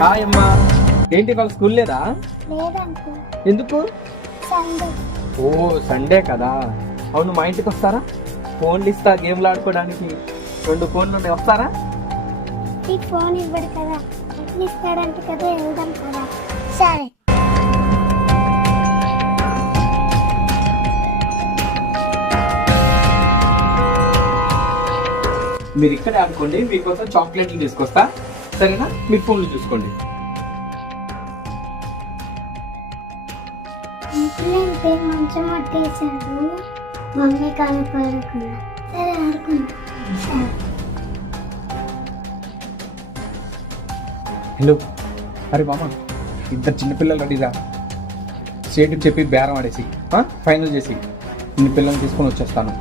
Hi అమ్మా. ఏంటి వాళ్ళ స్కూల్ లేదా? ఎందుకు? ఓ సండే కదా. అవును, మా ఇంటికి వస్తారా? ఫోన్లు ఇస్తా గేమ్లు ఆడుకోవడానికి. 2 ఫోన్లు ఉన్నాయి, వస్తారా? ఫోన్ ఇవ్వడు కదా, ఇస్తాడంటే కదా, వెళ్దాం కదా. సరే. మీరు ఇక్కడే ఆడుకోండి, మీకోసం చాక్లెట్లు తీసుకొస్తా, సరేనా? మీరు ఫోన్లు చూసుకోండి. మంచం పట్టేశాడు, మమ్మీ కనపడకుండా. సరే ఆడుకుంటా. హలో, అరే మామ, ఇద్దరు చిన్నపిల్లలు రెడీరా. స్టేట్కి చెప్పి బేరం ఆడేసి ఫైనల్ చేసి ఇన్ని పిల్లల్ని తీసుకొని వచ్చేస్తాను.